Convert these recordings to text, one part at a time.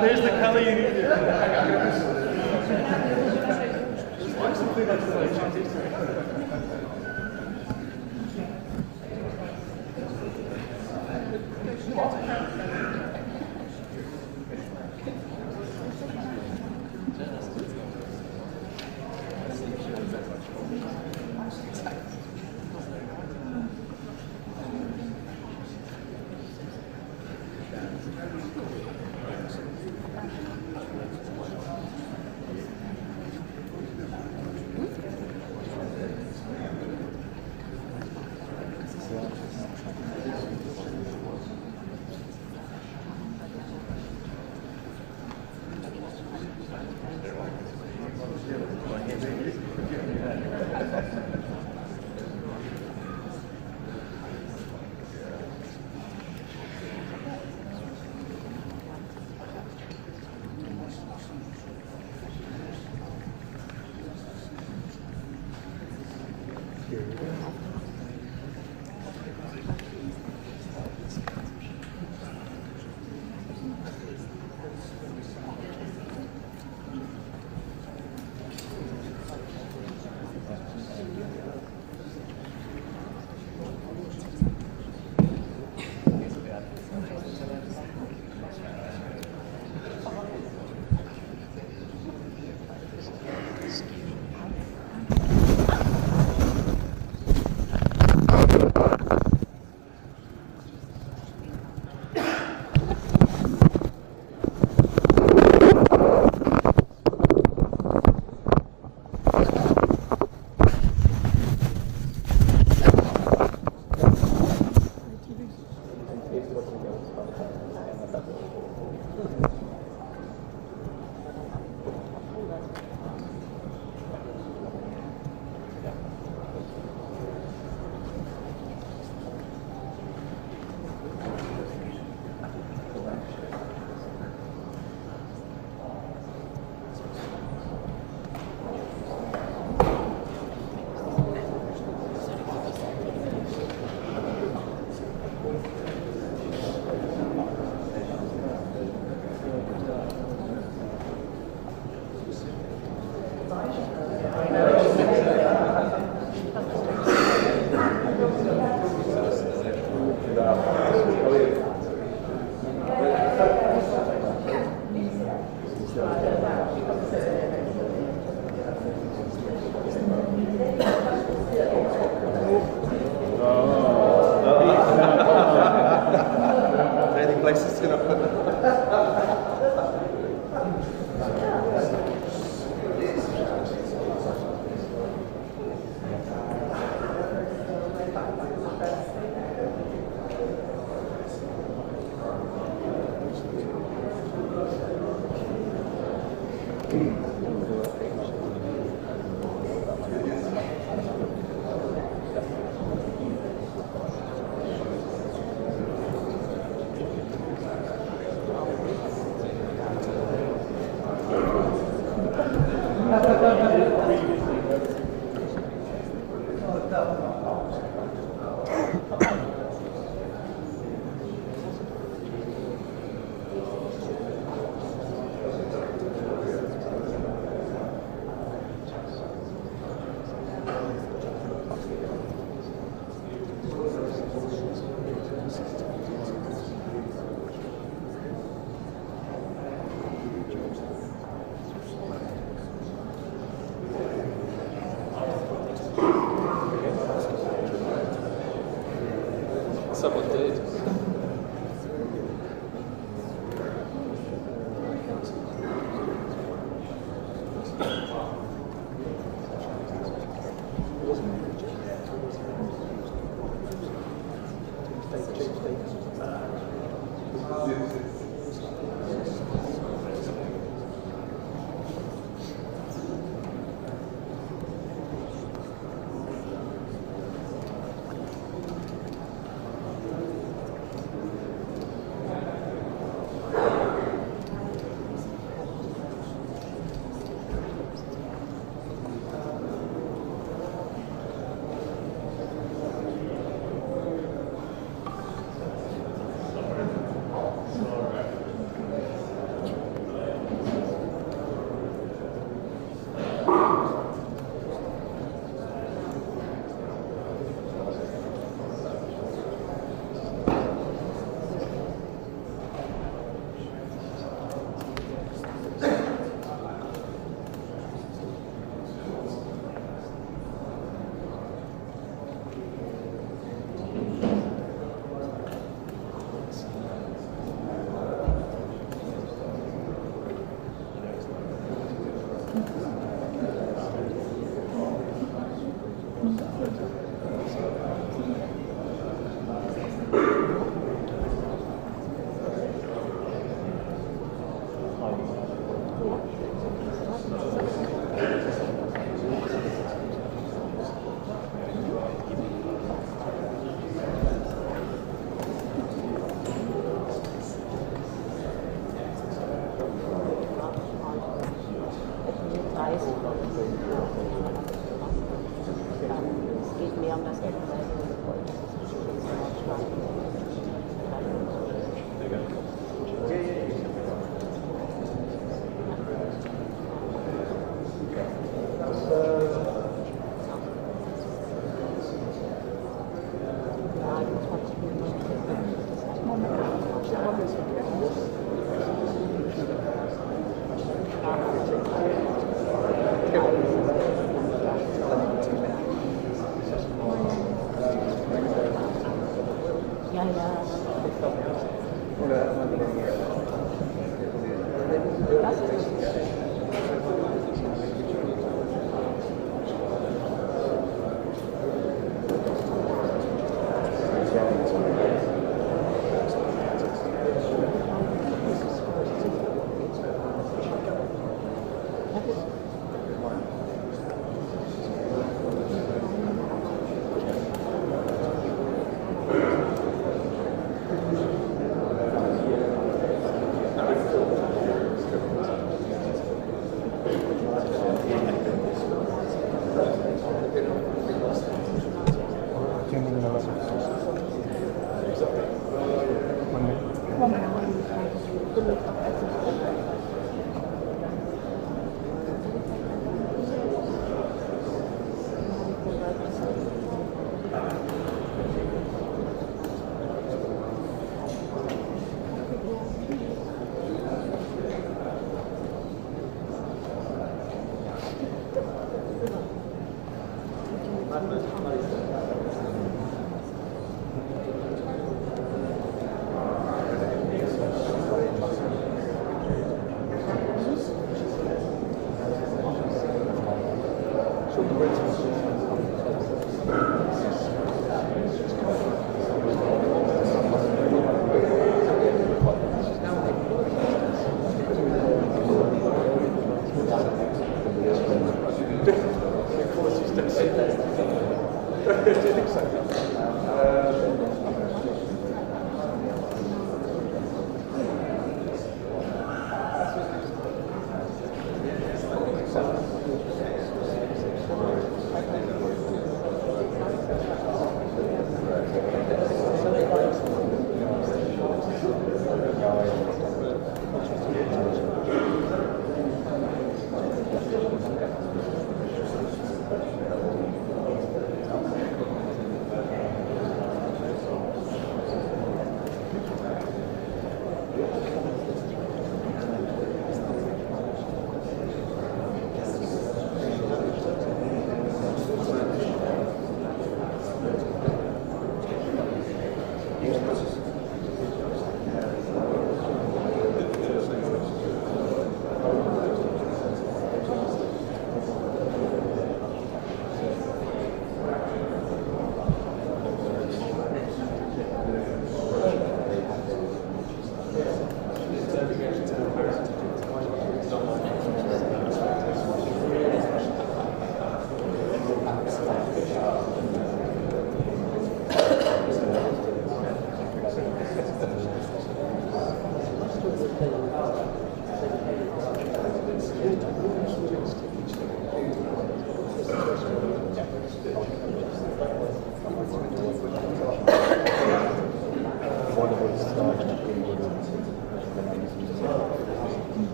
There's the colour you need. Someone did.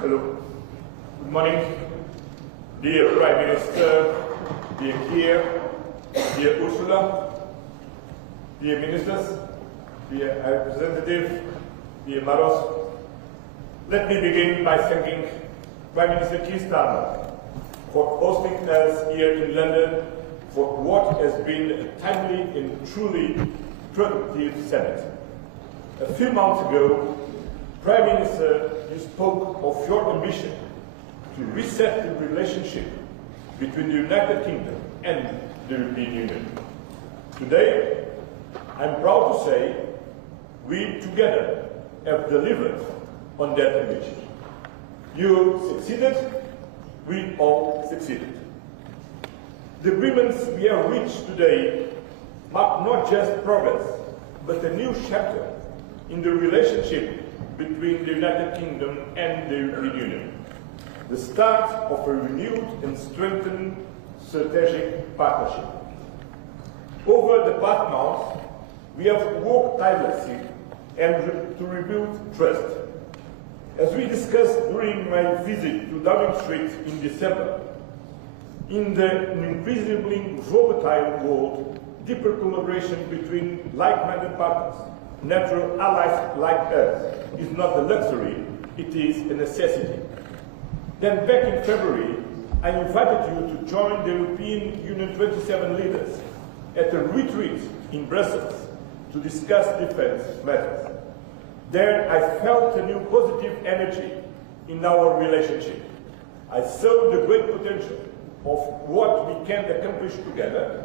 Hello. Good morning, dear Prime Minister, dear Keir, dear Ursula, dear ministers, dear representative, dear Maros. Let me begin by thanking Prime Minister Keir Starmer for hosting us here in London for what has been a timely and truly productive summit. A few months ago, Prime Minister, you spoke of your ambition to reset the relationship between the United Kingdom and the European Union. Today, I'm proud to say we together have delivered on that ambition. You succeeded, we all succeeded. The agreements we have reached today mark not just progress, but a new chapter in the relationship between the United Kingdom and the European Union, the start of a renewed and strengthened strategic partnership. Over the past months, we have worked tirelessly to rebuild trust. As we discussed during my visit to Downing Street in December, in an increasingly volatile world, deeper collaboration between like-minded partners, natural allies like us, is not a luxury, it is a necessity. Then back in February, I invited you to join the European Union 27 leaders at a retreat in Brussels to discuss defense matters. There I felt a new positive energy in our relationship. I saw the great potential of what we can accomplish together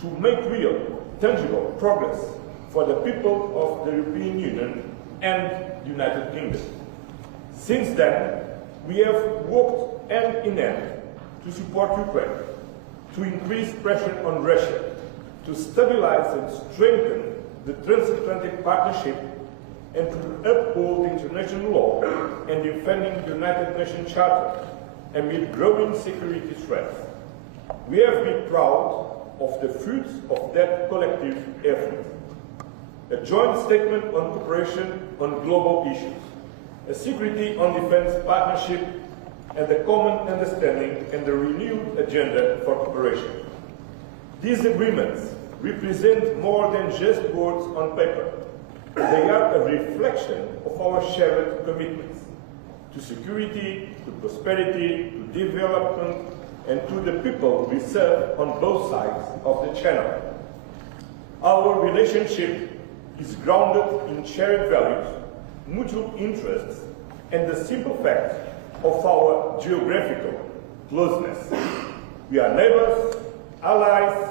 to make real, tangible progress for the people of the European Union and the United Kingdom. Since then, we have worked hand in hand to support Ukraine, to increase pressure on Russia, to stabilize and strengthen the transatlantic partnership, and to uphold international law and defending the United Nations Charter amid growing security threats. We have been proud of the fruits of that collective effort. A joint statement on cooperation on global issues, a security on defense partnership, and a common understanding and a renewed agenda for cooperation. These agreements represent more than just words on paper. They are a reflection of our shared commitments to security, to prosperity, to development, and to the people we serve on both sides of the channel. Our relationship is grounded in shared values, mutual interests, and the simple fact of our geographical closeness. We are neighbors, allies,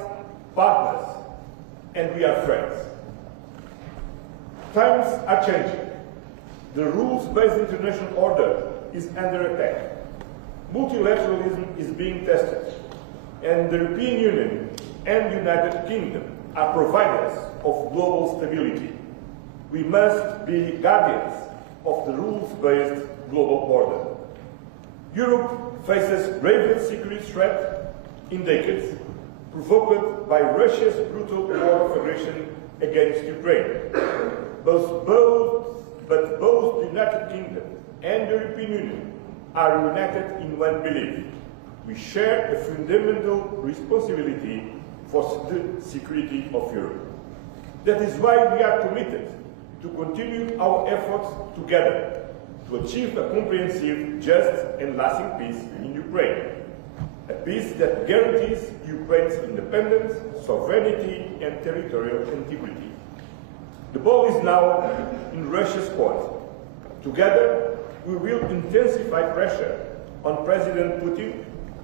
partners, and we are friends. Times are changing. The rules-based international order is under attack. Multilateralism is being tested, and the European Union and the United Kingdom are providers of global stability. We must be guardians of the rules-based global order. Europe faces gravest security threat in decades, provoked by Russia's brutal war of aggression against Ukraine. But both the United Kingdom and the European Union are united in one belief. We share a fundamental responsibility for the security of Europe. That is why we are committed to continue our efforts together to achieve a comprehensive, just and lasting peace in Ukraine. A peace that guarantees Ukraine's independence, sovereignty, and territorial integrity. The ball is now in Russia's court. Together, we will intensify pressure on President Putin,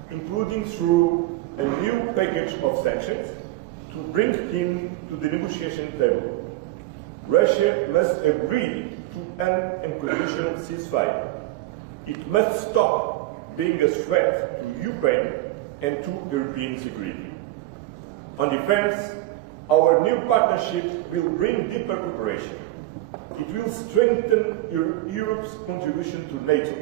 including through a new package of sanctions, to bring him to the negotiation table. Russia must agree to an unconditional ceasefire. It must stop being a threat to Ukraine and to European security. On defense, our new partnership will bring deeper cooperation. It will strengthen Europe's contribution to NATO,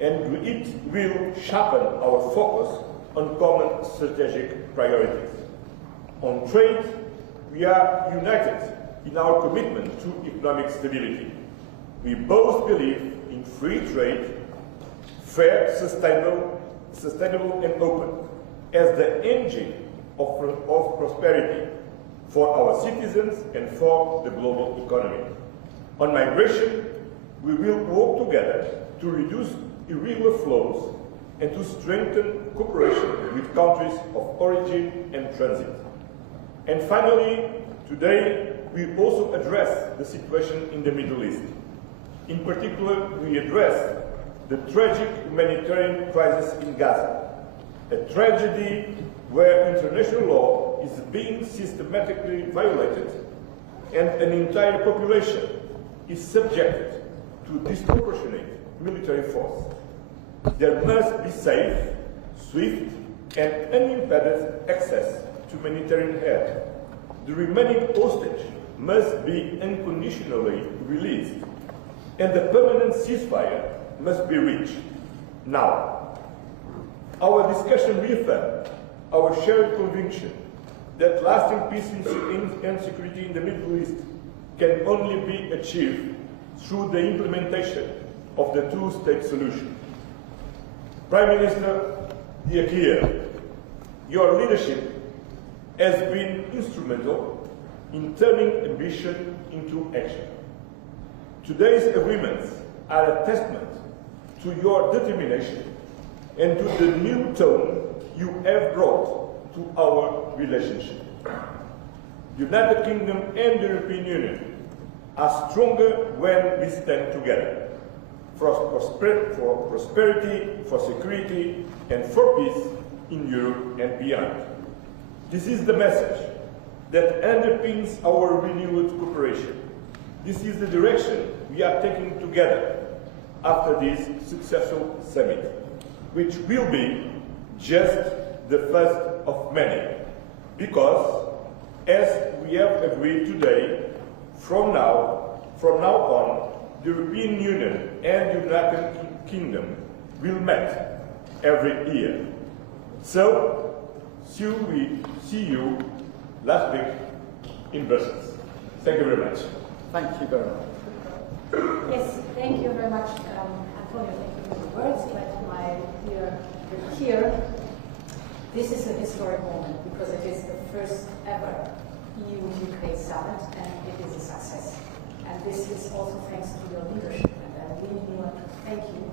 and it will sharpen our focus on common strategic priorities. On trade, we are united in our commitment to economic stability. We both believe in free trade, fair, sustainable and open, as the engine of prosperity for our citizens and for the global economy. On migration, we will work together to reduce irregular flows and to strengthen cooperation with countries of origin and transit. And finally, today, we also address the situation in the Middle East. In particular, we address the tragic humanitarian crisis in Gaza, a tragedy where international law is being systematically violated and an entire population is subjected to disproportionate military force. There must be safe, swift, and unimpeded access to humanitarian aid. The remaining hostage must be unconditionally released, and the permanent ceasefire must be reached now. Our discussion reaffirmed our shared conviction that lasting peace and security in the Middle East can only be achieved through the implementation of the two-state solution. Prime Minister Keir, your leadership has been instrumental in turning ambition into action. Today's agreements are a testament to your determination and to the new tone you have brought to our relationship. The United Kingdom and the European Union are stronger when we stand together for prosperity, for security, and for peace in Europe and beyond. This is the message that underpins our renewed cooperation. This is the direction we are taking together after this successful summit, which will be just the first of many, because, as we have agreed today, from now on, the European Union and the United Kingdom will meet every year. So, we see you last week in Brussels. Thank you very much. Thank you very much. Yes, thank you very much, Antonio. Thank you for the words. But my dear Keir, this is a historic moment because it is the first ever EU-UK summit, and it is a success. And this is also thanks to your leadership. And I really want to thank you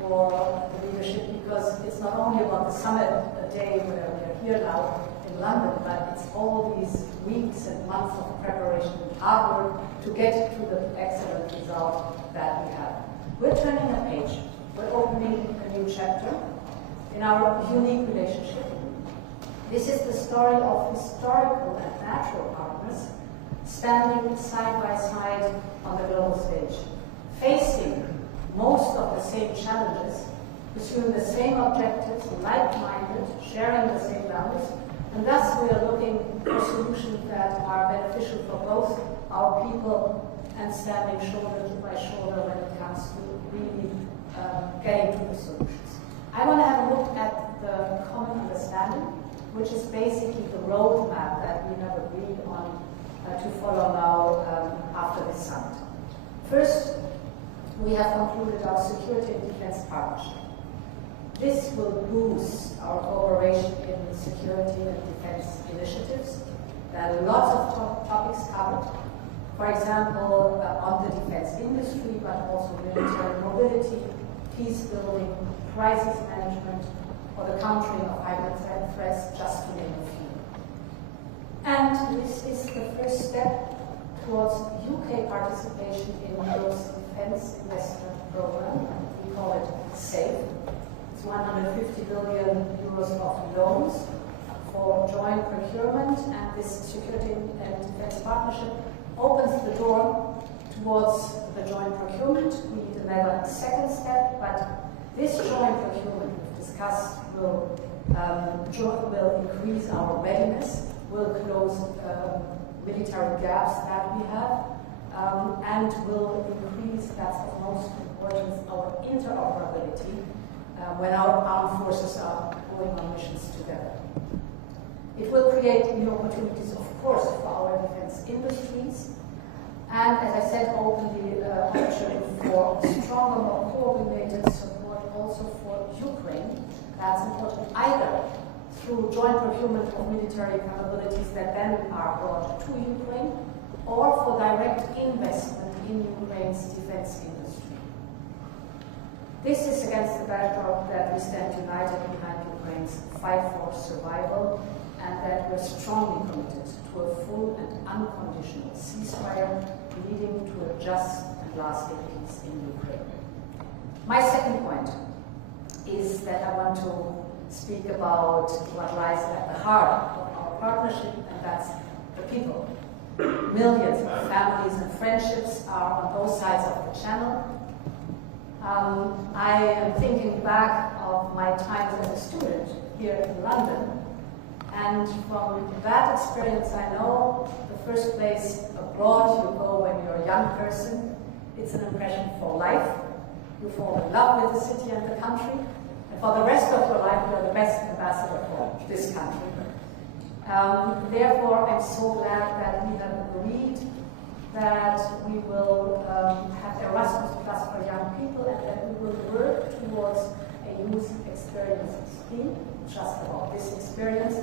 for the leadership, because it's not only about the summit, a day where we are here now in London, but it's all these weeks and months of preparation and hard work to get to the excellent result that we have. We're turning a page. We're opening a new chapter in our unique relationship. This is the story of historical and natural partners standing side by side on the global stage, facing most of the same challenges, pursuing the same objectives, like-minded, sharing the same values, and thus we are looking for solutions that are beneficial for both our people and standing shoulder by shoulder when it comes to really getting to the solutions. I want to have a look at the common understanding, which is basically the roadmap that we have agreed on to follow now after this summit. First, we have concluded our security and defense partnership. This will boost our cooperation in security and defense initiatives. There are lots of topics covered. For example, on the defense industry, but also military mobility, peace building, crisis management, or the countering of hybrid threats, just to name a few. And this is the first step towards UK participation in Europe's defense investment program. We call it SAFE. It's 150 billion euros of loans for joint procurement, and this security and defense partnership opens the door towards the joint procurement. We need another second step, but this joint procurement we've discussed will increase our readiness, will close military gaps that we have, and will increase, that's of most importance, our interoperability when our armed forces are going on missions together. It will create new opportunities, of course, for our defense industries, and, as I said, open the opportunity for stronger, more coordinated support also for Ukraine. That's important either through joint procurement of military capabilities that then are brought to Ukraine, or for direct investment in Ukraine's defense industry. This is against the backdrop that we stand united behind Ukraine's fight for survival, and that we're strongly committed to a full and unconditional ceasefire leading to a just and lasting peace in Ukraine. My second point is that I want to speak about what lies at the heart of our partnership, and that's the people. Millions of families and friendships are on both sides of the channel. I am thinking back of my times as a student here in London, and from that experience I know the first place abroad you go when you're a young person, it's an impression for life. You fall in love with the city and the country, and for the rest of your life you're the best ambassador for this country. Therefore, I'm so glad that we have agreed that we will have Erasmus Plus for young people and that we will work towards a youth experience scheme, just about this experience.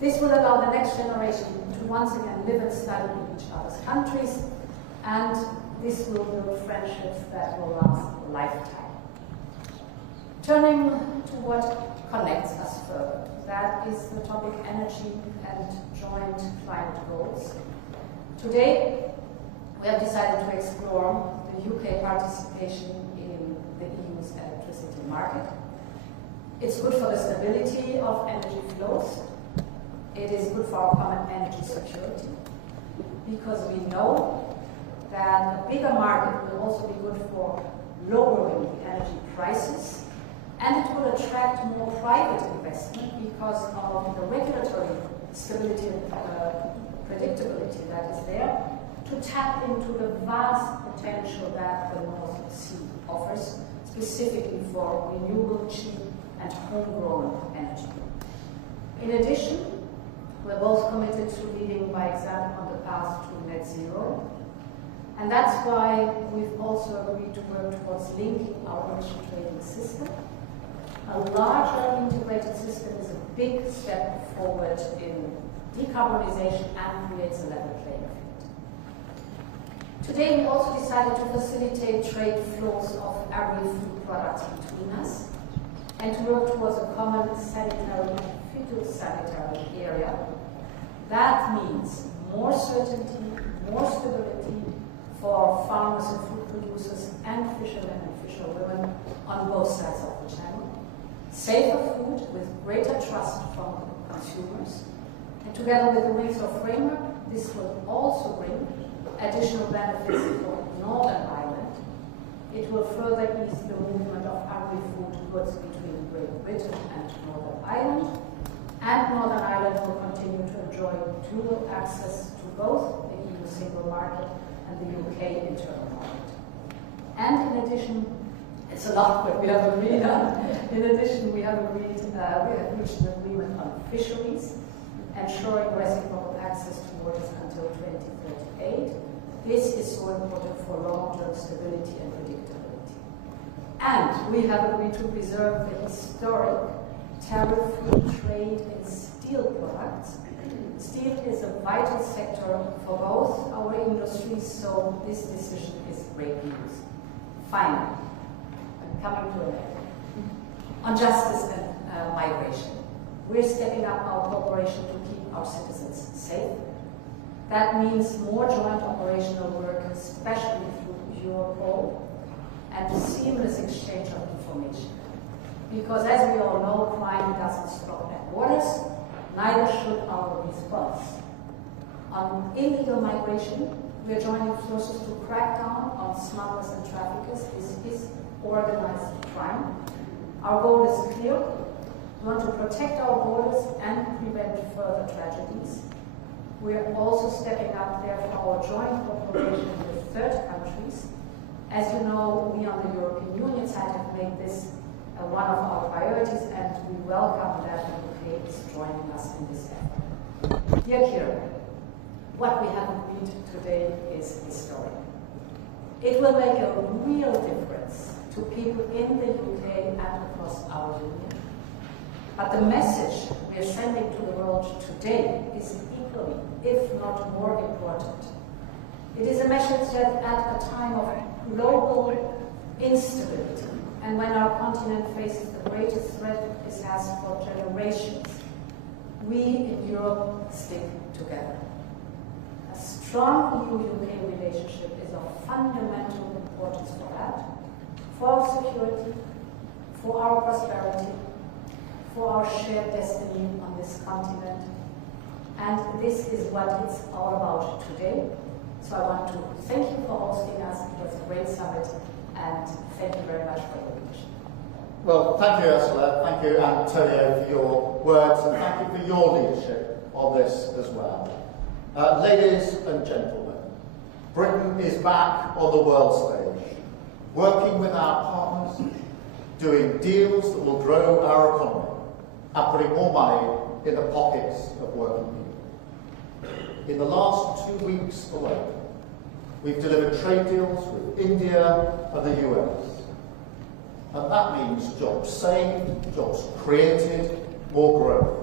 This will allow the next generation to once again live and study in each other's countries, and this will build friendships that will last a lifetime. Turning to what connects us further, that is the topic energy and joint climate goals. Today, we have decided to explore the UK participation in the EU's electricity market. It's good for the stability of energy flows. It is good for our common energy security, because we know that a bigger market will also be good for lowering the energy prices, and it will attract more private investment because of the regulatory stability and predictability that is there, to tap into the vast potential that the North Sea offers, specifically for renewable, cheap and homegrown energy. In addition, we're both committed to leading by example on the path to net zero, and that's why we've also agreed to work towards linking our emission trading system. A larger integrated system is a big step forward in decarbonization and creates a level playing field. Today, we also decided to facilitate trade flows of agri-food products between us and to work towards a common sanitary and phytosanitary area. That means more certainty, more stability for farmers and food producers and fishermen and fisherwomen on both sides of the channel. Safer food with greater trust from consumers. And together with the Windsor framework, this will also bring additional benefits for Northern Ireland. It will further ease the movement of agri-food goods between Great Britain and Northern Ireland. And Northern Ireland will continue to enjoy dual access to both the EU single market and the UK internal market. And in addition, it's a lot, but we have agreed on. In addition, we have reached an agreement on fisheries, ensuring reciprocal access to waters until 2038. This is so important for long-term stability and predictability. And we have agreed to preserve the historic tariff-free trade in steel products. Steel is a vital sector for both our industries, so this decision is great news. Finally, coming to an end. On justice and migration, we're stepping up our cooperation to keep our citizens safe. That means more joint operational work, especially through Europol, and a seamless exchange of information. Because as we all know, crime doesn't stop at borders, neither should our response. On illegal migration, we are joining forces to crack down on smugglers and traffickers. This is organized crime. Our goal is clear. We want to protect our borders and prevent further tragedies. We are also stepping up, therefore, our joint cooperation with third countries. As you know, we on the European Union side have made this one of our priorities, and we welcome that the UK is joining us in this effort. Dear Keir, what we have agreed today is historic. It will make a real difference to people in the UK and across our union. But the message we are sending to the world today is equally, if not more important. It is a message that at a time of global instability, and when our continent faces the greatest threat it has for generations, we in Europe stick together. A strong EU-UK relationship is of fundamental importance for that, for our security, for our prosperity, for our shared destiny on this continent, And this is what it's all about today. So I want to thank you for hosting us. It was a great summit, and thank you very much for your attention. Well, thank you, Ursula. Thank you, Antonio, for your words, and thank you for your leadership on this as well. Ladies and gentlemen, Britain is back on the world stage, working with our partners, doing deals that will grow our economy, and putting more money in the pockets of working people. In the last 2 weeks alone, we've delivered trade deals with India and the US. And that means jobs saved, jobs created, more growth.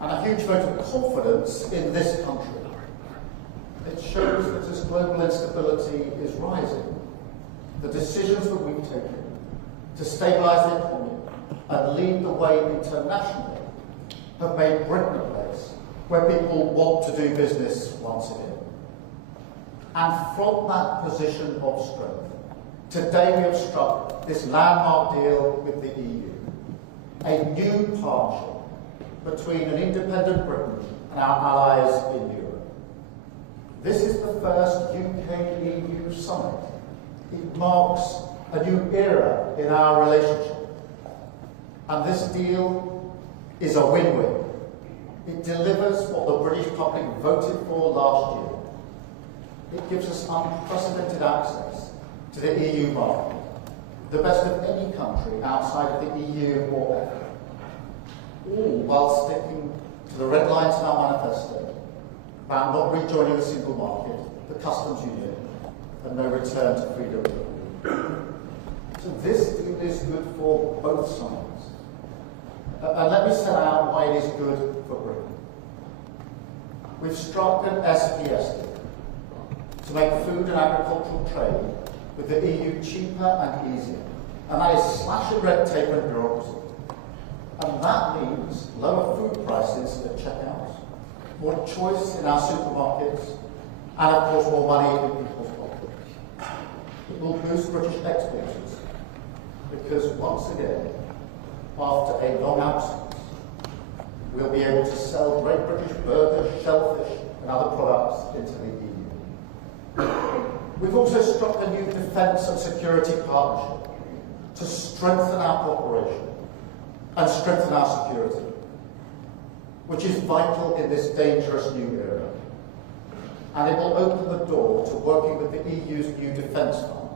And a huge vote of confidence in this country. It shows that as global instability is rising, the decisions that we've taken to stabilise the economy and lead the way internationally have made Britain a place where people want to do business once again. And from that position of strength, today we have struck this landmark deal with the EU, a new partnership between an independent Britain and our allies in Europe. This is the first UK-EU summit. It marks a new era in our relationship. And this deal is a win-win. It delivers what the British public voted for last year. It gives us unprecedented access to the EU market, the best of any country outside of the EU or Africa, all while sticking to the red lines in our manifesto about not rejoining the single market, the customs union, and no return to freedom. So this deal is good for both sides. And let me set out why it is good for Britain. We've struck an SPS deal to make food and agricultural trade with the EU cheaper and easier. And that is slashing red tape and bureaucracy. And that means lower food prices at checkout, more choice in our supermarkets, and of course more money in people's pockets. It will boost British exporters because once again, after a long absence, we'll be able to sell Great British burgers, shellfish, and other products into the EU. We've also struck a new defence and security partnership to strengthen our cooperation and strengthen our security, which is vital in this dangerous new era. And it will open the door to working with the EU's new defence fund,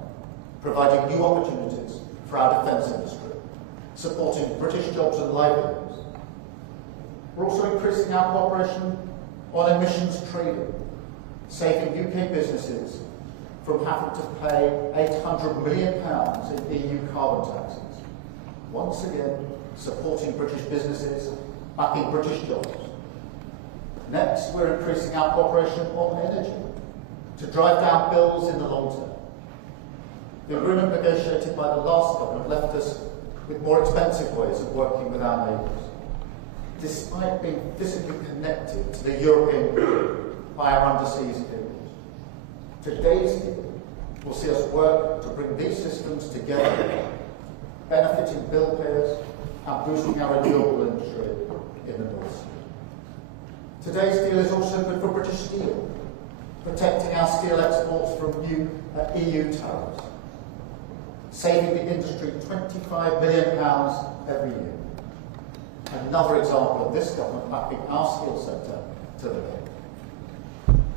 providing new opportunities for our defence industry, supporting British jobs and livelihoods. We're also increasing our cooperation on emissions trading, saving UK businesses from having to pay £800 million in EU carbon taxes. Once again, supporting British businesses, backing British jobs. Next, we're increasing our cooperation on energy to drive down bills in the long term. The agreement negotiated by the last government left us with more expensive ways of working with our neighbours, despite being physically connected to the European Union by our underseas cables. Today's deal will see us work to bring these systems together, benefiting bill payers and boosting our renewable industry in the North Sea. Today's deal is also good for British steel, protecting our steel exports from new EU tariffs, saving the industry £25 million every year. Another example of this government backing our steel sector to the hill.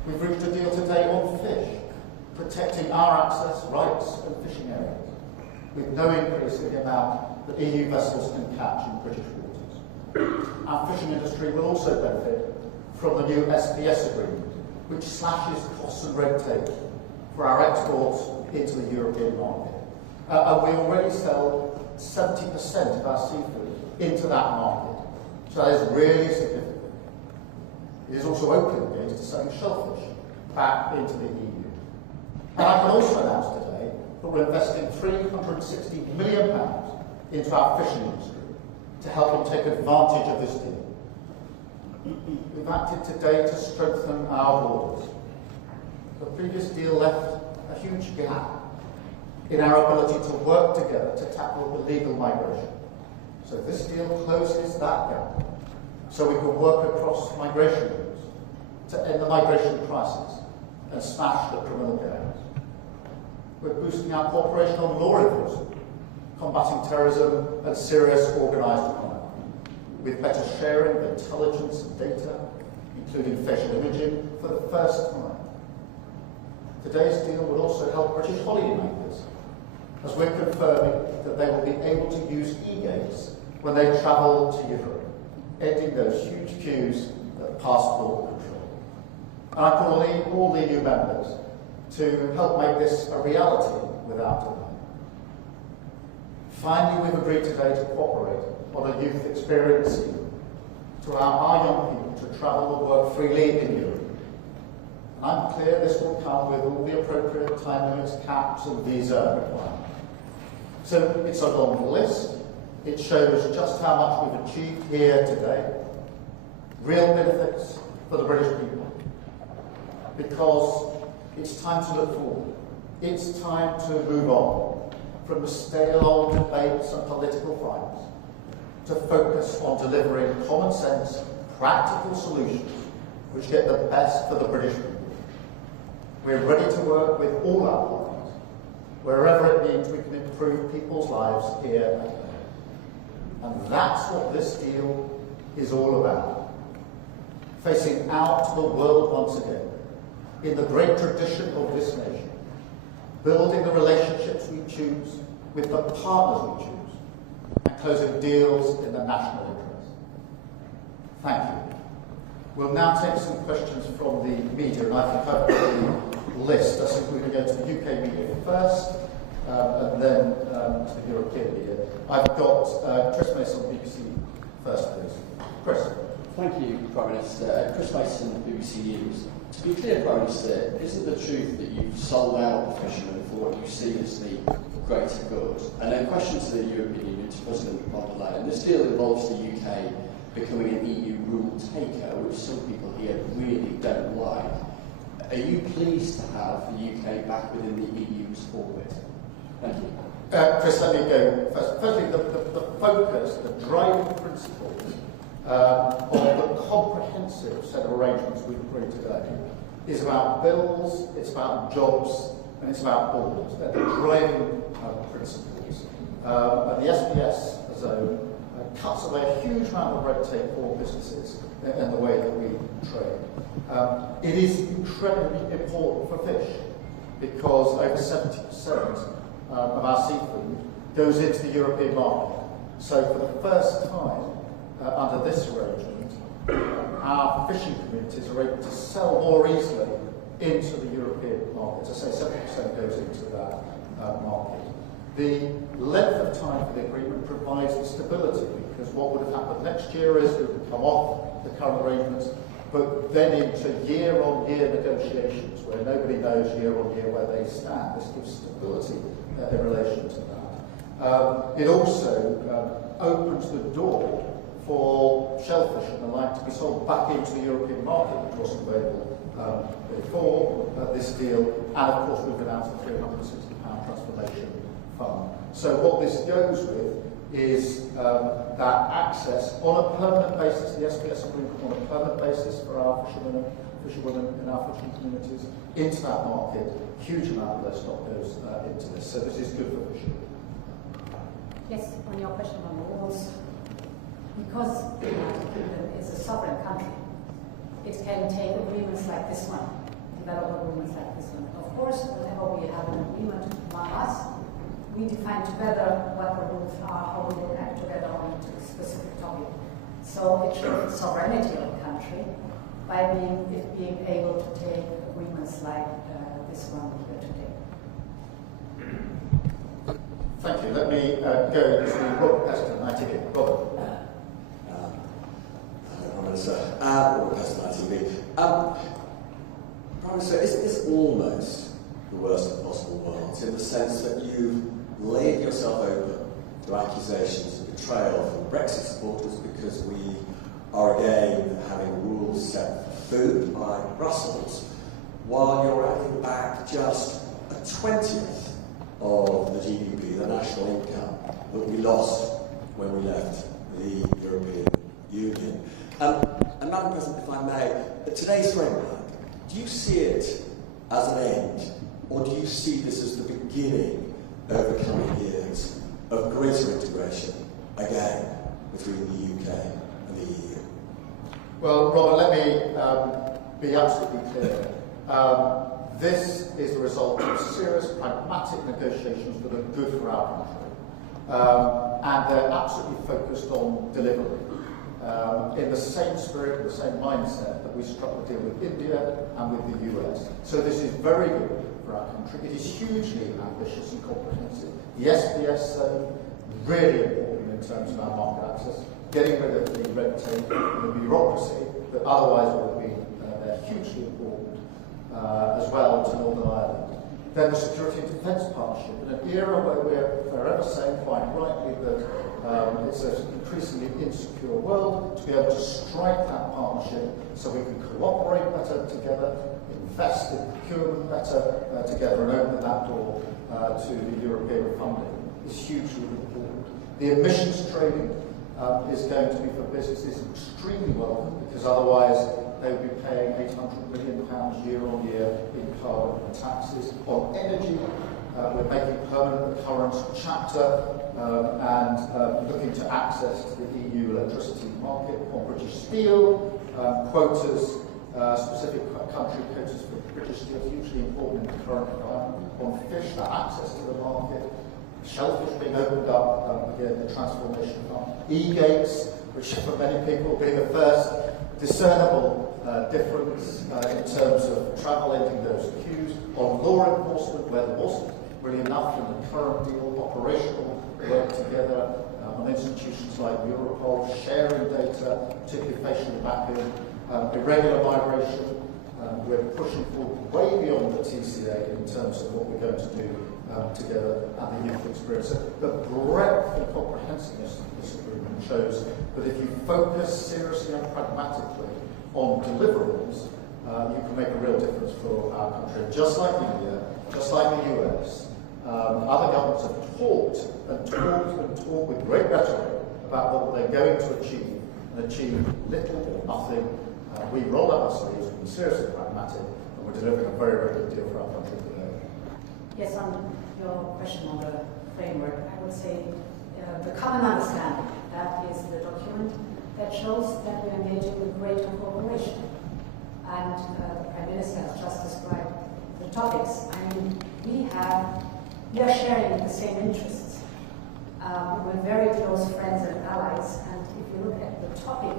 We've reached a deal today on fish, protecting our access rights and fishing areas, with no increase in the amount that EU vessels can catch in British waters. Our fishing industry will also benefit from the new SPS agreement, which slashes costs and red tape for our exports into the European market. And we already sell 70% of our seafood into that market, so that is really significant. It is also open again to selling shellfish back into the EU. And I can also announce today that we're investing £360 million into our fishing industry to help them take advantage of this deal. We've acted today to strengthen our borders. The previous deal left a huge gap in our ability to work together to tackle illegal migration. So this deal closes that gap, so we can work across migration routes to end the migration crisis and smash the criminal gangs. We're boosting our cooperation on law enforcement, combating terrorism and serious organised crime, with better sharing of intelligence and data, including facial imaging, for the first time. Today's deal will also help British holidaymakers, as we're confirming that they will be able to use e-gates when they travel to Europe, ending those huge queues at passport control. And I call on all the EU members to help make this a reality without delay. Finally, we've agreed today to cooperate on a youth experience scheme to allow our young people to travel and work freely in Europe. I'm clear this will come with all the appropriate time limits, caps and visa requirements. So it's a long list. It shows just how much we've achieved here today. Real benefits for the British people. Because it's time to look forward. It's time to move on from the stale old debates and political fights to focus on delivering common sense, practical solutions which get the best for the British people. We're ready to work with all our partners, wherever it means we can improve people's lives here and there. And that's what this deal is all about. Facing out to the world once again, in the great tradition of this nation, building the relationships we choose with the partners we choose, and closing deals in the national interest. Thank you. We'll now take some questions from the media, and I think I've got the list. I think we're going to go to the UK media first, and then to the European media. I've got Chris Mason, BBC, first, please. Chris. Thank you, Prime Minister. Chris Mason, BBC News. To be clear, Prime Minister, isn't the truth that you've sold out the fishermen for what you see as the greater good? And then question to the European Union, to President von der Leyen. This deal involves the UK becoming an EU rule taker, which some people here really don't like. Are you pleased to have the UK back within the EU's orbit? Thank you. Chris, let me go first. Firstly, the focus, the driving principles of the comprehensive set of arrangements we've agreed today is about bills, it's about jobs, and it's about borders. They're the driving principles. And the SPS zone cuts away a huge amount of red tape for businesses in the way that we trade. It is incredibly important for fish because over 70% of our seafood goes into the European market. So for the first time under this arrangement, our fishing communities are able to sell more easily into the European market. As I say, 70% goes into that market. The length of time for the agreement provides the stability, because what would have happened next year is we would come off the current arrangements, but then into year-on-year negotiations where nobody knows year-on-year where they stand. This gives stability in relation to that. It also opens the door for shellfish and the like to be sold back into the European market, which wasn't available before this deal, and of course we've announced the £360 transformation fund. So what this goes with is that access on a permanent basis, the SPS agreement on a permanent basis for our fishermen and fisherwomen in our fishing communities into that market. Huge amount of their stock goes into this, so this is good for fishing. Yes, on your question on the rules, because the United Kingdom is a sovereign country, it can take agreements like this one, develop agreements like this one. Of course, whenever we have an agreement among us, we define together what the rules are, how we will act together on a specific topic. So it shows the sovereignty of the country by being able to take agreements like this one here today. Thank you. Let me go to Robert Peston, ITV. Robert. Prime Minister, Robert Peston, ITV. Prime Minister, isn't this almost the worst of possible worlds in the sense that you laid yourself open to accusations of betrayal from Brexit supporters because we are again having rules set for food by Brussels, while you're adding back just a 20th of the GDP, the national income, that we lost when we left the European Union. And Madam President, if I may, today's framework, do you see it as an end, or do you see this as the beginning over coming years of greater integration, again, between the UK and the EU? Well, Robert, let me be absolutely clear. This is the result of serious, pragmatic negotiations that are good for our country. And they're absolutely focused on delivery. In the same spirit, the same mindset that we struck the deal with India and with the US. So this is very good for our country. It is hugely ambitious and comprehensive. The SBS zone, really important in terms of our market access, getting rid of the red tape and the bureaucracy that otherwise would have been hugely important as well to Northern Ireland. Then the Security and Defence Partnership, in an era where we're forever saying quite rightly that it's an increasingly insecure world, to be able to strike that partnership so we can cooperate better together, invest in procurement better together, and open that door to the European funding is hugely important. The emissions trading is going to be for businesses extremely welcome, because otherwise they would be paying £800 million year on year in carbon taxes. On energy, we're making permanent the current chapter and looking to access to the EU electricity market. On British steel, quotas, specific country quotas for British steel, hugely important in the current environment. On fish, that access to the market. Shellfish being opened up, again, the transformation fund. E-gates, which for many people being the first discernible difference in terms of travel ending those queues. On law enforcement, where there wasn't really enough in the current deal, operational work together on institutions like Europol, sharing data, particularly facial mapping, irregular migration. We're pushing forward way beyond the TCA in terms of what we're going to do together and the youth experience. So the breadth and comprehensiveness of this agreement shows that if you focus seriously and pragmatically on deliverables, you can make a real difference for our country. Just like India, just like the US, other governments have talked with great rhetoric about what they're going to achieve, and achieve little or nothing. We roll up our sleeves, we're seriously pragmatic, and we're delivering a very, very good deal for our country today. Yes, on your question on the framework, I would say the common understanding, that is the document that shows that we are engaging with greater cooperation. And the Prime Minister has just described the topics. I mean, we are sharing the same interests. We're very close friends and allies, and if you look at the topic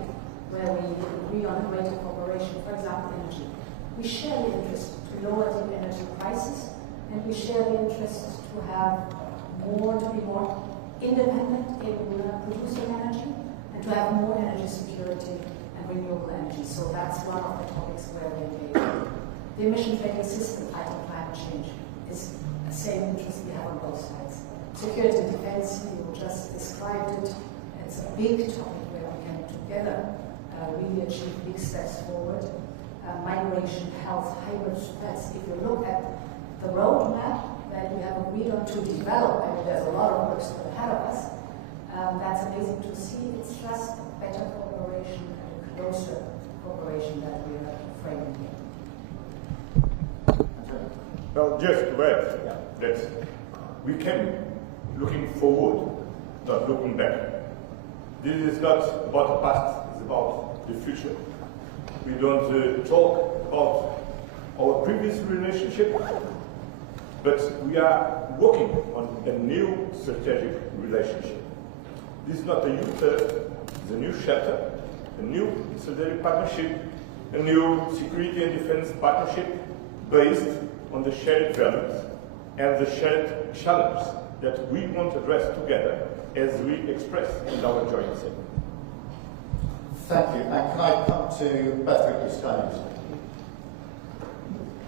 where we agree on greater cooperation, for example, energy, we share the interest to lower the energy prices, and we share the interest to be more independent in producing energy, and to have more energy security and renewable energy. So that's one of the topics where we engage. The emission trading system, fighting climate change, is the same interest we have on both sides. Security and defense, you just described it. It's a big topic where we can together really achieve big steps forward. Migration, health, hybrid threats. If you look at the roadmap that we have agreed on to develop, I mean, there's a lot of work still ahead of us. That's amazing to see. It's just better cooperation and a closer cooperation that we are framing here. Well, just to add that we can looking forward, not looking back. This is not about the past, it's about the future. We don't talk about our previous relationship, but we are working on a new strategic relationship. This is not a U-turn, it's a new chapter, a new strategic partnership, a new security and defense partnership based on the shared values and the shared challenge that we want to address together as we express in our joint statement. Thank you. And can I come to Beth Sky?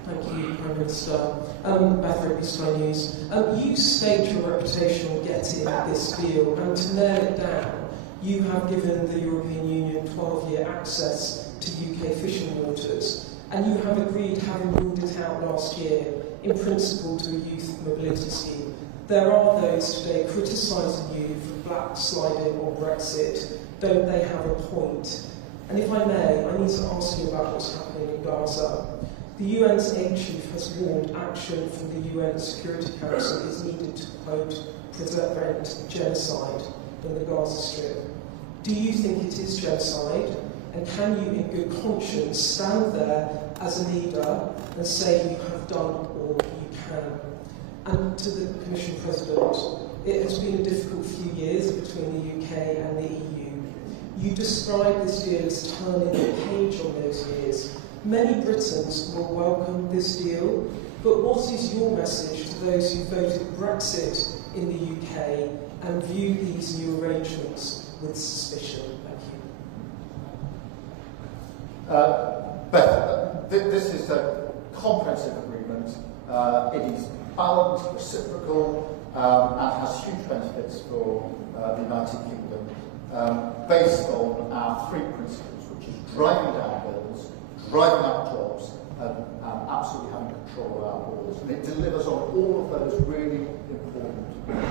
Thank you, Prime Minister. Beth Rigby, Sky News. You staked your reputation on getting this deal, and to nail it down, you have given the European Union 12-year access to UK fishing waters, and you have agreed, having ruled it out last year, in principle to a youth mobility scheme. There are those today criticising you for backsliding on Brexit. Don't they have a point? And if I may, I need to ask you about what's happening in Gaza. The UN's aid chief has warned action from the UN Security Council is needed to, quote, prevent genocide in the Gaza Strip. Do you think it is genocide? And can you, in good conscience, stand there as a leader and say you have done all you can? And to the Commission President, it has been a difficult few years between the UK and the EU. You describe this deal as turning the page on those years. Many Britons will welcome this deal, but what is your message to those who voted Brexit in the UK and view these new arrangements with suspicion? Thank you. Beth, this is a comprehensive agreement. It is balanced, reciprocal, and has huge benefits for the United Kingdom, based on our three principles, which is driving down bills, driving up jobs, and absolutely having control of our borders. And it delivers on all of those really important things.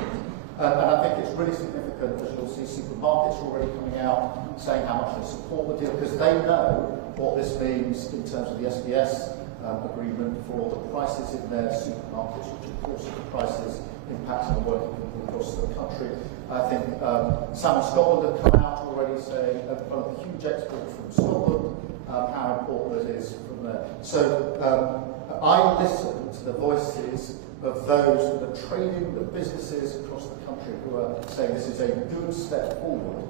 And I think it's really significant, as you'll see supermarkets already coming out saying how much they support the deal, because they know what this means in terms of the SBS agreement for the prices in their supermarkets, which of course are the prices impacting on working people across the country. I think Sam and Scotland have come out already saying one of the huge exports from Scotland, how important it is from there. So I listen to the voices of those that are trading, the businesses across the country who are saying this is a good step forward,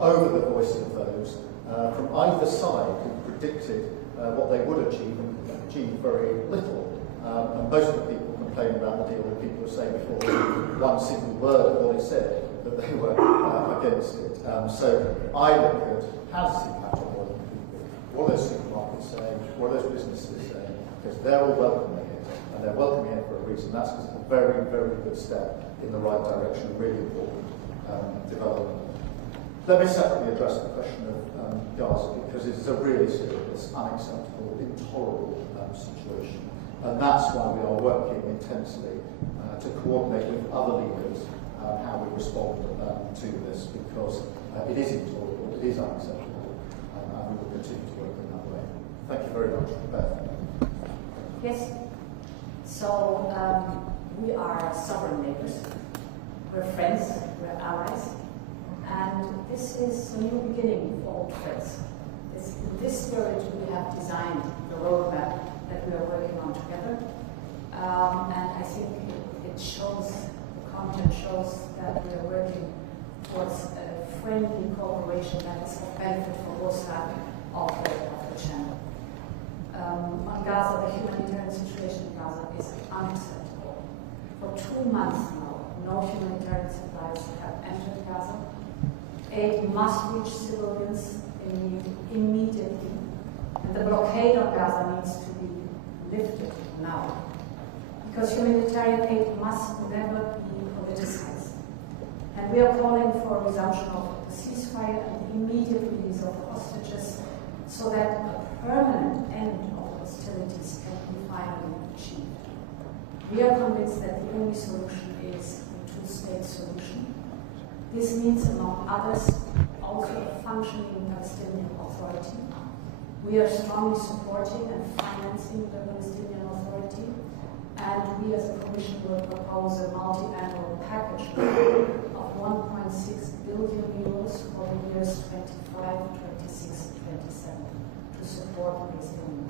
over the voice of those from either side who predicted what they would achieve and achieved very little. And most of the people complaining about the deal were people who were saying before one single word of what it said that they were against it. So I look at how does this impact on working people? What are those supermarkets saying? What are those businesses saying? Because they're all welcoming it, and they're welcoming it for a reason. That's because it's a very, very good step in the right direction, a really important development. Let me separately address the question of Gaza, because it's a really serious, unacceptable, intolerable situation. And that's why we are working intensely to coordinate with other leaders how we respond to this, because it is intolerable, it is unacceptable, and we will continue to work in that way. Thank you very much. Beth. Yes. So we are sovereign neighbors. We're friends, we're allies. And this is a new beginning for old friends. In this spirit, we have designed the roadmap that we are working on together. And I think it shows, the content shows that we are working towards a friendly cooperation that is of benefit for both sides of the channel. On Gaza, the humanitarian situation in Gaza is unacceptable. For 2 months now, no humanitarian supplies have entered Gaza. Aid must reach civilians immediately, and the blockade of Gaza needs to be lifted now, because humanitarian aid must never be politicized. And we are calling for a resumption of the ceasefire and the immediate release of hostages, so that a permanent end of hostilities can be finally achieved. We are convinced that the only solution is a two-state solution. This means, among others, also a functioning Palestinian Authority. We are strongly supporting and financing the Palestinian Authority, and we as a Commission will propose a multi-annual package of 1.6 billion euros for the years 25, 26, 27 to support the Palestinian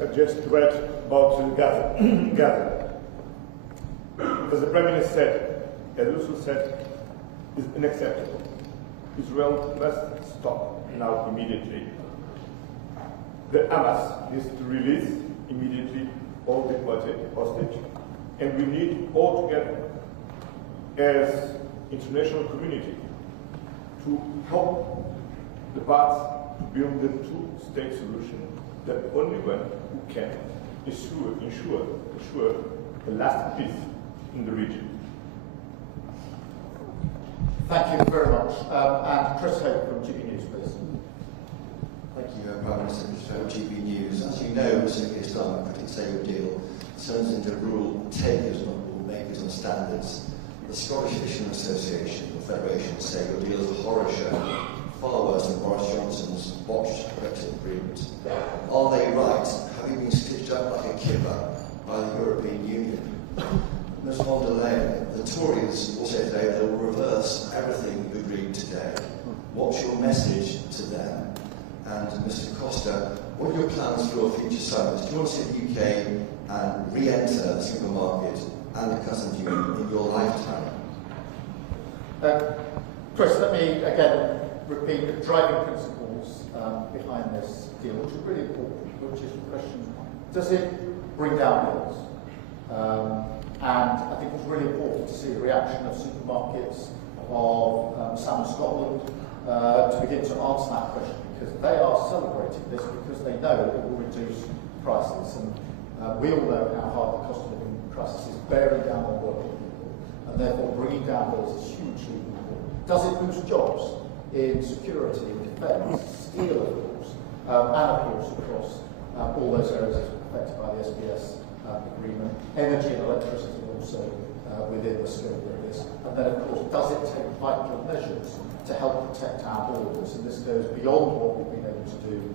Authority. Just to add about Gaza. As the Prime Minister said, as also said, is unacceptable. Israel must stop now immediately. The Hamas needs to release immediately all the hostage, and we need all together as international community to help the parts to build the two-state solution, the only one who can ensure a lasting peace in the region. Thank you very much. And Chris Hope from GB News, please. Thank you, Prime Minister, from GB News. As you know, Sir Keir Starmer, critics say your deal turns into rule takers, not rule makers on standards. the Scottish Fishing Association, the Federation, say your deal is a horror show, far worse than Boris Johnson's botched Brexit agreement. Are they right? Have you been stitched up like a kipper by the European Union? Ms von der Leyen, the Tories will say today they will reverse everything you agreed today. What's your message to them? And Mr Costa, what are your plans for your future summits? Do you want to see the UK and re-enter the single market and the customs union in your lifetime? Chris, let me again repeat the driving principles behind this deal, which is really important, which is the question, does it bring down bills? And I think it's really important to see the reaction of supermarkets, of Salmon Scotland, to begin to answer that question, because they are celebrating this because they know it will reduce prices. And we all know how hard the cost of living crisis is bearing down on working people, and therefore bringing down bills is hugely important. Does it boost jobs in security, in defence, steel, of course, and of course across all those areas affected by the SBS agreement? Energy and electricity also within the scope of this. And then, of course, does it take vital measures to help protect our borders? And this goes beyond what we've been able to do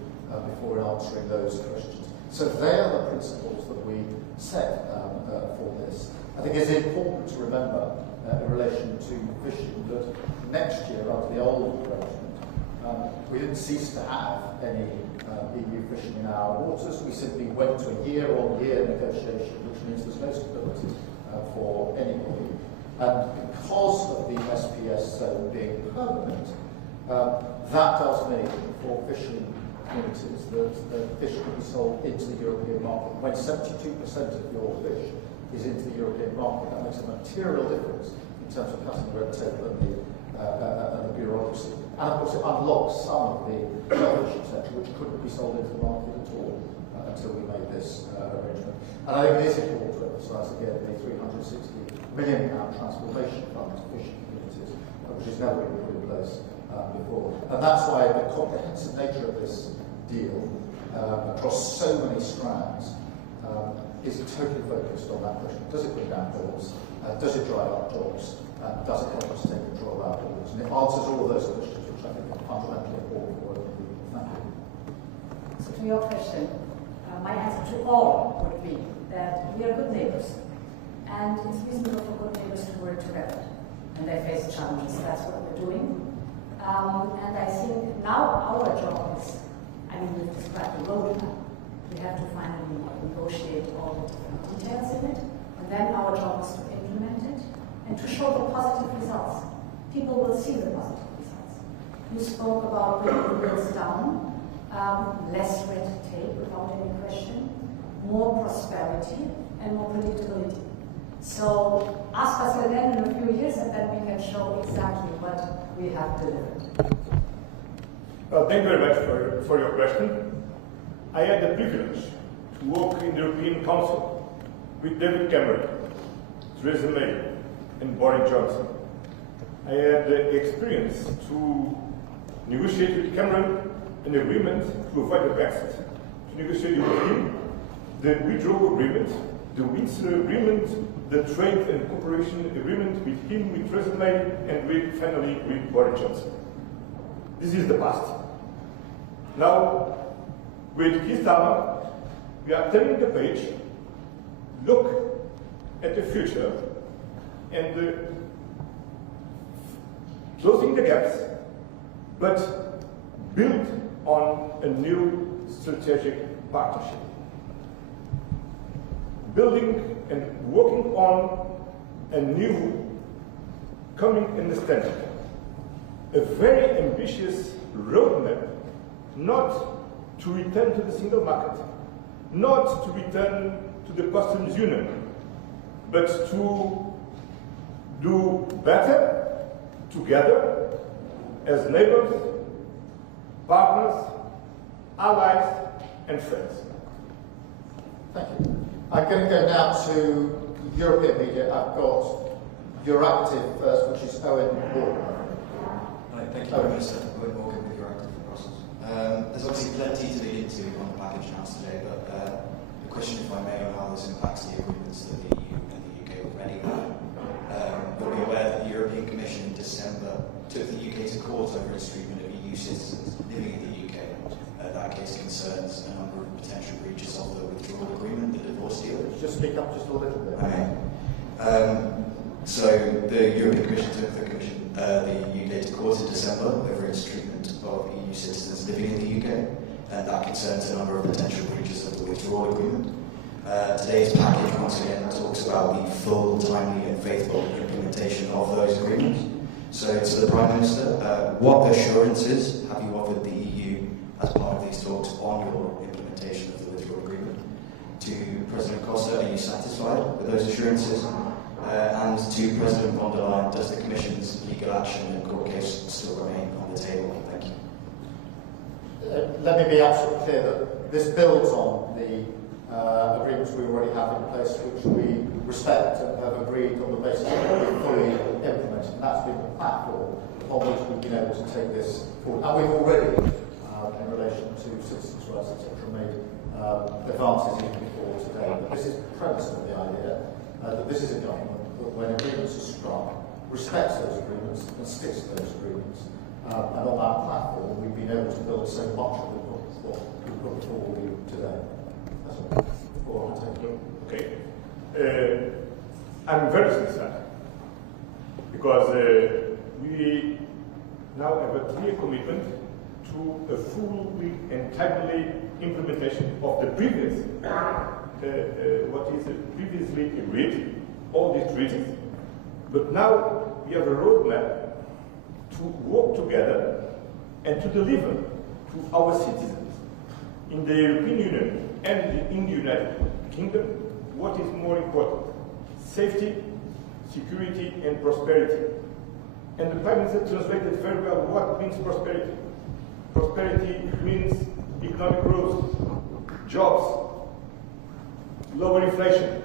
before in answering those questions. So they are the principles that we set for this. I think it's important to remember in relation to fishing that next year, under the old arrangement, we didn't cease to have any EU fishing in our waters. We simply went to a year-on-year negotiation, which means there's no stability for anybody. And because of the SPS zone being permanent, that does mean for fishing communities that the fish can be sold into the European market. When 72% of your fish is into the European market, that makes a material difference in terms of cutting red tape and the bureaucracy. And of course it unlocks some of the fishing sector which couldn't be sold into the market at all until we made this arrangement. And I think it is important to emphasise again the £360 million transformation fund to fishing communities, which has never been put in place before. And that's why the comprehensive nature of this deal across so many strands is totally focused on that question. Does it bring down bills? Does it drive up jobs? Does it help us take control of our borders? And it answers all of those questions, which I think are fundamentally important for working people. Thank you. So to your question, my answer to all would be that we are good neighbours, and it's reasonable for good neighbours to work together. And they face challenges, that's what we're doing. And I think now our job is, I mean, we've described the roadmap. We have to finally negotiate all the different details in it, and then our job is to implement it and to show the positive results. People will see the positive results. You spoke about bringing the bills down, less red tape without any question, more prosperity and more predictability. So ask us again in a few years and then we can show exactly what we have delivered. Well, thank you very much for your question. I had the privilege to work in the European Council with David Cameron, Theresa May and Boris Johnson. I had the experience to negotiate with Cameron an agreement to avoid the Brexit, to negotiate with him the withdrawal agreement, the Windsor agreement, the trade and cooperation agreement with him, with Theresa May, and finally with Boris Johnson. This is the past. Now, with Keir Starmer, we are turning the page, look at the future, and closing the gaps, but build on a new strategic partnership. Building and working on a new common understanding, a very ambitious roadmap, not to return to the single market, not to return to the customs union, but to do better together as neighbors, partners, allies, and friends. Thank you. I'm going to go now to European media. I've got Euractiv first, which is Owen Morgan. Hi, thank you very much, sir. Owen Morgan with Euractiv from Brussels. There's obviously plenty to dig into on the package announced today, but the question, if I may, on how this impacts the agreements that the EU and the UK already have. You'll be aware concerns a number of potential breaches of the withdrawal agreement, the divorce deal. Just speak up just a little bit. So the European Commission took the UK to court in December over its treatment of EU citizens living in the UK, and that concerns a number of potential breaches of the withdrawal agreement. Today's package once again talks about the full, timely and faithful implementation of those agreements. So to the Prime Minister, what assurances have you offered the EU as part of these talks on your implementation of the withdrawal agreement? To President Costa, are you satisfied with those assurances? And to President von der Leyen, does the Commission's legal action and court case still remain on the table? Thank you. Let me be absolutely clear that this builds on the agreements we already have in place, which we respect and have agreed on the basis of being fully implemented. And that's been the platform upon which we've been able to take this forward. And we've already, in relation to citizens' rights, etc., made advances even before today. But this is premise of the idea that this is a government that, when agreements are struck, respects those agreements and sticks to those agreements. And on that platform, we've been able to build so much of what we put before you today. That's all. Before I take it. Okay. I'm very satisfied because we now have a clear commitment to a full and timely implementation of the previous, what is previously agreed, all these treaties. But now we have a roadmap to work together and to deliver to our citizens in the European Union and in the United Kingdom what is more important: safety, security and prosperity. And the Prime Minister translated very well what means prosperity. Prosperity means economic growth, jobs, lower inflation.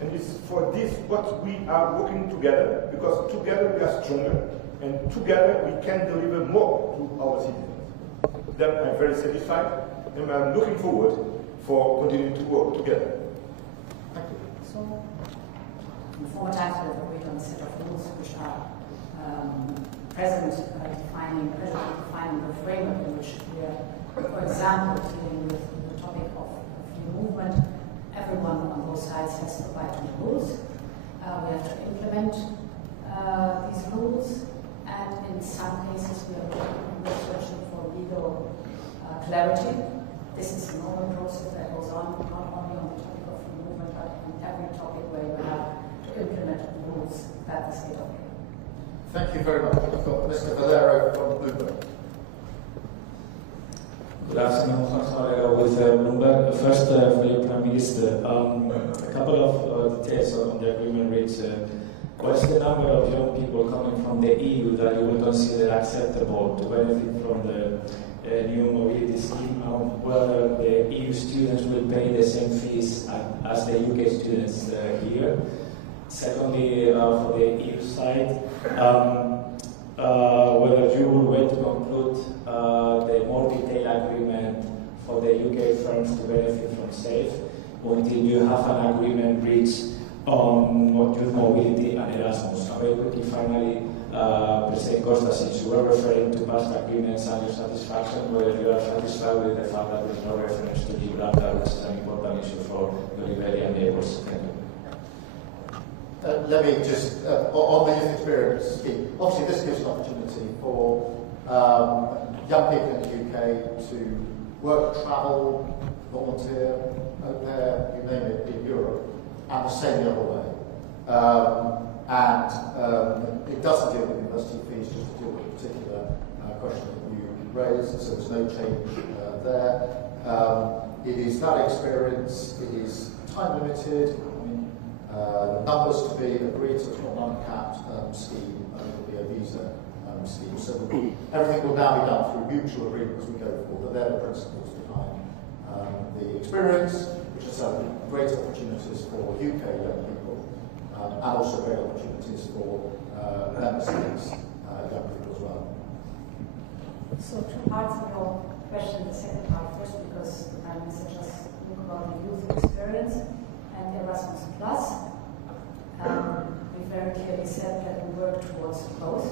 And it's for this what we are working together, because together we are stronger, and together we can deliver more to our citizens. Then I'm very satisfied, and I'm looking forward for continuing to work together. Thank you. So, in former times we have agreed on a set of rules which are defining the framework in which we are, for example, dealing with the topic of free movement. Everyone on both sides has to abide by the rules. We have to implement these rules, and in some cases we are searching for legal clarity. This is a normal process that goes on, not only on the topic of free movement, but on every topic where you have to implement rules that the state of. Thank you very much. I've got Mr. Valero from Bloomberg. Good afternoon, Juan Valero with Bloomberg. First, for your Prime Minister, a couple of details on the agreement reached. What's the number of young people coming from the EU that you would consider acceptable to benefit from the new mobility scheme? Whether the EU students will pay the same fees as the UK students here? Secondly, for the EU side, whether you will wait to conclude the more detailed agreement for the UK firms to benefit from SAFE until you have an agreement reached on youth mobility and Erasmus. And very quickly, finally, President Costa, since you were referring to past agreements and your satisfaction, whether you are satisfied with the fact that there is no reference to Gibraltar, which is an important issue for the Liberian neighbours. Thank you. Let me just, on the youth experience scheme, obviously this gives an opportunity for young people in the UK to work, travel, volunteer, au pair, you name it, in Europe, and the same the other way. It doesn't deal with university fees, just to deal with a particular question that you raised, so there's no change there. It is that experience, it is time limited. The numbers to be agreed, so it's not an uncapped scheme, it will be a visa scheme. So everything will now be done through mutual agreement as we go forward, but they're the principles behind the experience, which has great opportunities for UK young people, and also great opportunities for member states young people as well. So two parts of your question. The second part first, because the Prime Minister just spoke about the youth experience and Erasmus Plus. We very clearly said that we work towards both.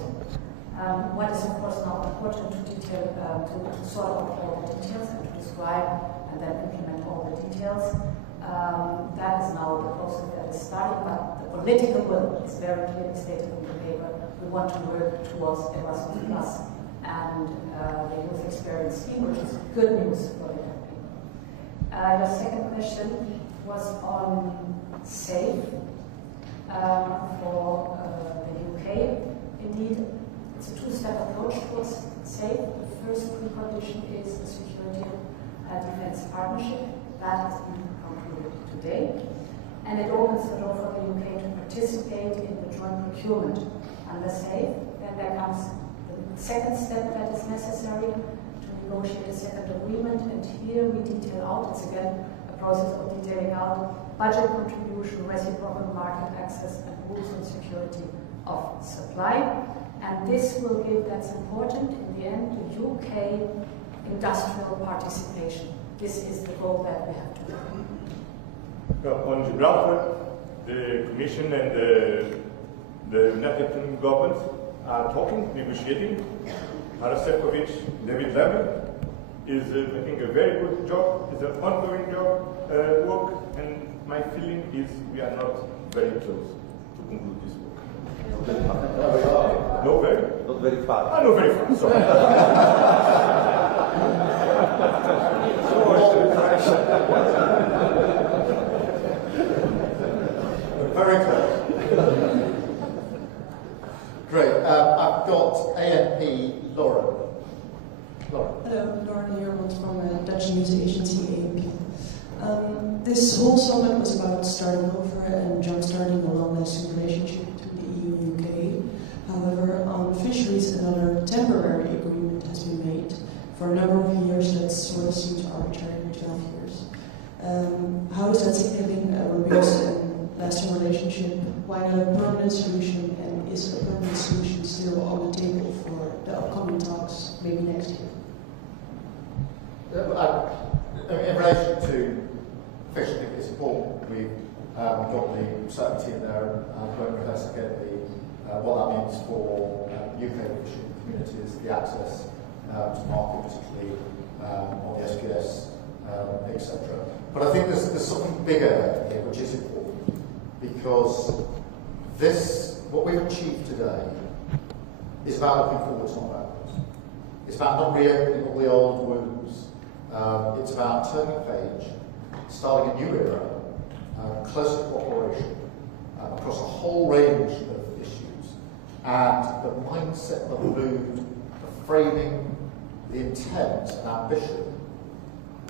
What is of course now important to detail, to sort out all the details and to describe and then implement all the details. That is now the process that is starting, but the political will is very clearly stated in the paper. We want to work towards Erasmus Plus and the youth experience scheme, which is good news for the country. Your second question was on SAFE for the UK. Indeed, it's a two-step approach towards SAFE. The first precondition is the security defense partnership. That has been concluded today. And it opens the door for the UK to participate in the joint procurement under SAFE. Then there comes the second step that is necessary to negotiate a second agreement. And here we detail out, it's again a process of detailing out budget contribution, reciprocal market access, and rules on security of supply. And this will give, that's important, in the end, the UK industrial participation. This is the goal that we have to do. On Gibraltar, the Commission and the United Kingdom government are talking, negotiating. Harasekovic, David Lemon is making a very good job. It's an ongoing job, work, and my feeling is we are not very close to conclude this work. No, very? Not very far. Ah, no, very far, sorry. Very close. Great. I've got ANP Lauren. Lauren. Hello, Lauren Heermans from Dutch news agency ANP. This whole summit was about starting over and jump-starting a long-lasting relationship between the EU and UK. However, on fisheries, another temporary agreement has been made for a number of years that sort of seems arbitrary, 12 years. How is that signaling a robust and lasting relationship? Why not a permanent solution? And is a permanent solution still on the table for the upcoming talks, maybe next year? In relation to fish, I think it's important we've got the certainty in there and won't investigate what that means for UK fishing communities, the access to market, particularly on the SPS, etc. But I think there's something bigger here which is important, because what we've achieved today is about looking forwards, not backwards. It's about not reopening all the old wounds. It's about turning a page, starting a new era, closer cooperation across a whole range of issues, and the mindset, the mood, the framing, the intent and ambition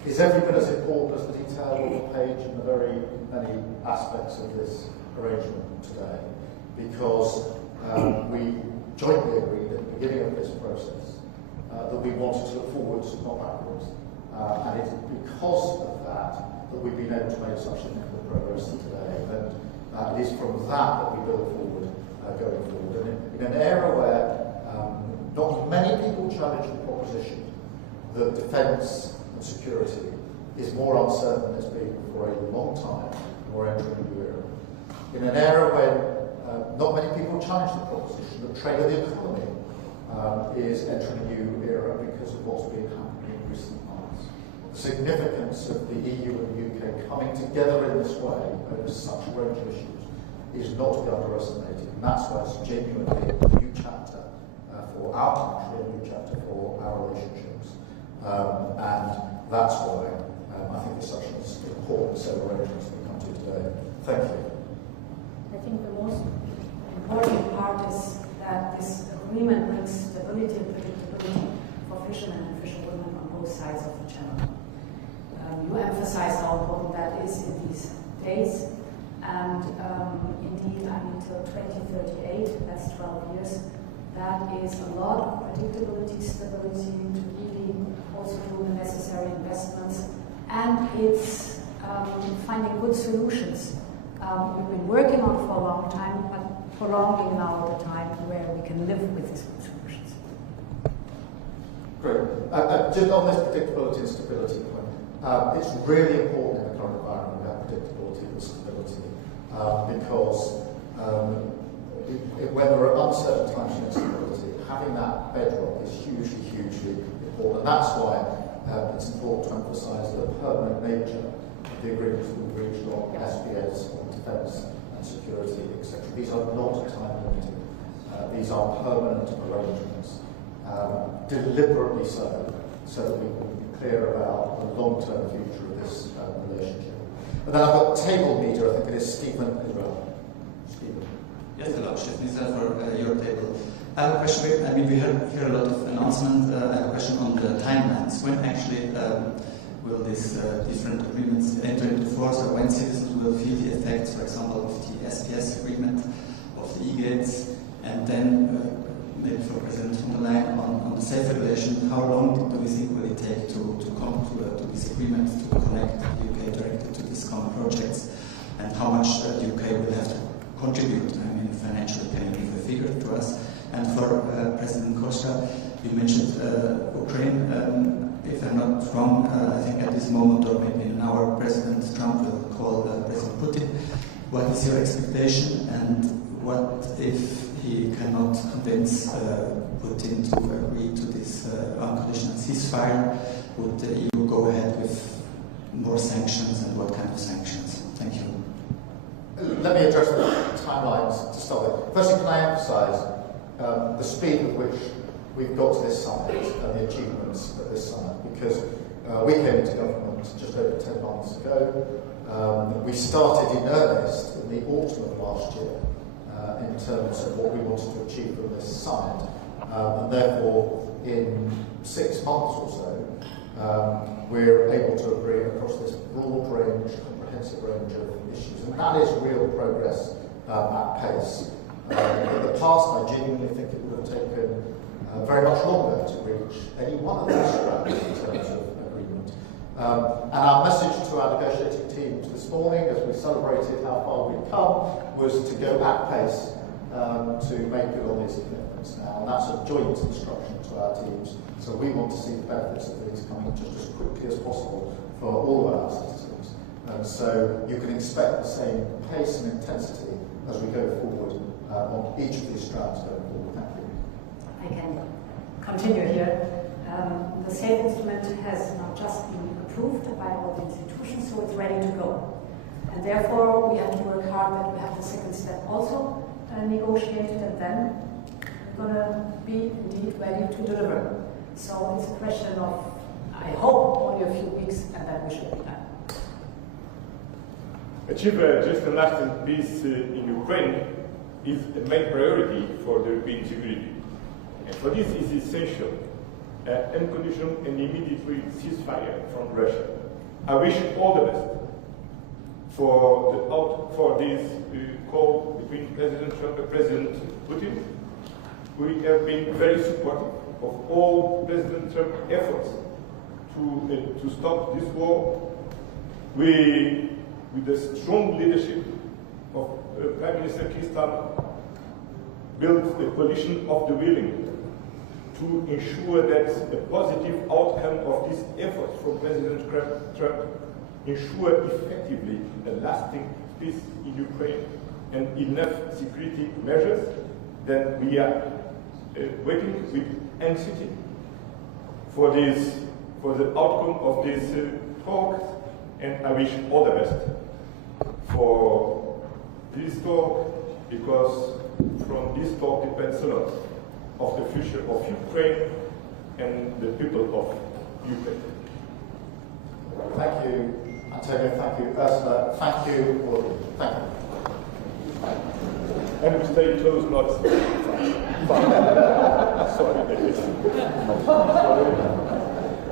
is every bit as important as the detail on the page and the very many aspects of this arrangement today, because we jointly agreed at the beginning of this process that we wanted to look forwards, not backwards. And it's because of that we've been able to make such significant progress today. And it is from that we build forward, going forward. And in an era where not many people challenge the proposition that defence and security is more uncertain than it's been for a long time, we're entering a new era. In an era when not many people challenge the proposition that trade of the economy is entering a new era because of what's been happening in recent months. The significance of the EU and the UK coming together in this way over such a range of issues is not to be underestimated. And that's why it's genuinely a new chapter for our country, a new chapter for our relationships. And that's why I think it's such an important set of arrangements that we come to today. Thank you. I think the most important part is that this agreement brings stability and predictability for fishermen and fisherwomen on both sides of the channel. You emphasize how important that is in these days, and indeed, until 2038, that's 12 years, that is a lot of predictability, stability, to really also do the necessary investments, and it's finding good solutions. We've been working on it for a long time, but prolonging now the time where we can live with these good solutions. Great. Just on this predictability and stability point, it's really important in the current environment to have predictability and stability, because when there are uncertain times and instability, having that bedrock is hugely, hugely important. And that's why it's important to emphasise the permanent nature of the agreements that we've reached on SPS, on defence and security, etc. These are not time limited. These are permanent arrangements, deliberately so that we can be clear about the long-term future of this relationship. And then I've got table meter, I think it is Stephen Israel. Stephen. Yes, hello, Stephen Israel for your table. I have a question. I mean, we hear a lot of announcements. I have a question on the timelines. When actually will these different agreements enter into force, or when citizens will feel the effects, for example, of the SPS agreement, of the e-gates, and then maybe for President von der Leyen on the safe regulation, how long do we think will it take to come to this agreement to connect the UK directly to these common projects, and how much the UK will have to contribute? I mean, financially, can you give a figure to us? And for President Costa, you mentioned Ukraine. If I'm not wrong, I think at this moment, or maybe in an hour, President Trump will call President Putin. What is your expectation, and what if he cannot convince Putin to agree to this unconditional ceasefire? Would the EU go ahead with more sanctions, and what kind of sanctions? Thank you. Let me address the timelines to start with. Firstly, can I emphasise the speed with which we've got to this summit and the achievements at this summit, because we came into government just over 10 months ago. We started in earnest in the autumn of last year in terms of what we wanted to achieve from this summit, and therefore in 6 months or so we're able to agree across this broad range, comprehensive range of issues, and that is real progress at pace. In the past, I genuinely think it would have taken very much longer to reach any one of those strands in terms of agreement. And our message to our negotiating teams this morning, as we celebrated how far we'd come, was to go at pace to make good on these commitments now. And that's a joint instruction to our teams. So we want to see the benefits of these coming just as quickly as possible for all of our citizens. And so you can expect the same pace and intensity as we go forward on each of these strands going forward. Thank you. I can continue here. The SAFE instrument has not just been approved by all the institutions, so it's ready to go. And therefore, we have to work hard that we have the second step also negotiated, and then we're going to be indeed ready to deliver. So it's a question of, I hope, only a few weeks, and then we should be done. Achieve just and lasting peace in Ukraine is a main priority for the European security. And for this is essential unconditional and immediate ceasefire from Russia. I wish all the best for this call between President Trump and President Putin. We have been very supportive of all President Trump's efforts to stop this war. With the strong leadership of Prime Minister Keir Starmer, built a coalition of the willing to ensure that a positive outcome of this effort from President Trump ensure effectively a lasting peace in Ukraine and enough security measures. Then we are waiting with anxiety for the outcome of this talk, and I wish all the best for this talk, because from this talk depends a lot of the future of Ukraine and the people of Ukraine. Thank you, Antonio. Thank you, Ursula. Thank you, all. Thank you. And stay close, not sorry, David.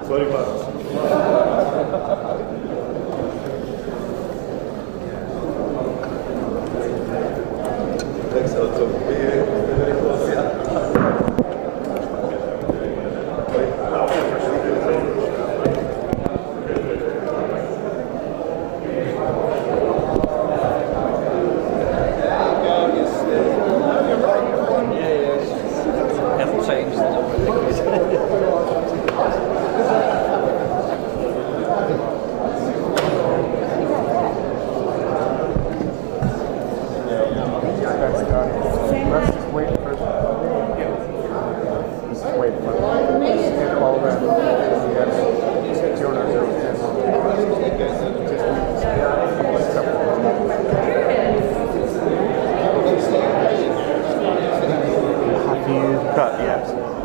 Sorry, Marcus. Thanks a lot. Wait for it.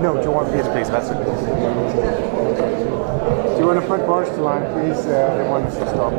No, do you want please, that's it. Do you want to put bars to line, please? They want us to stop.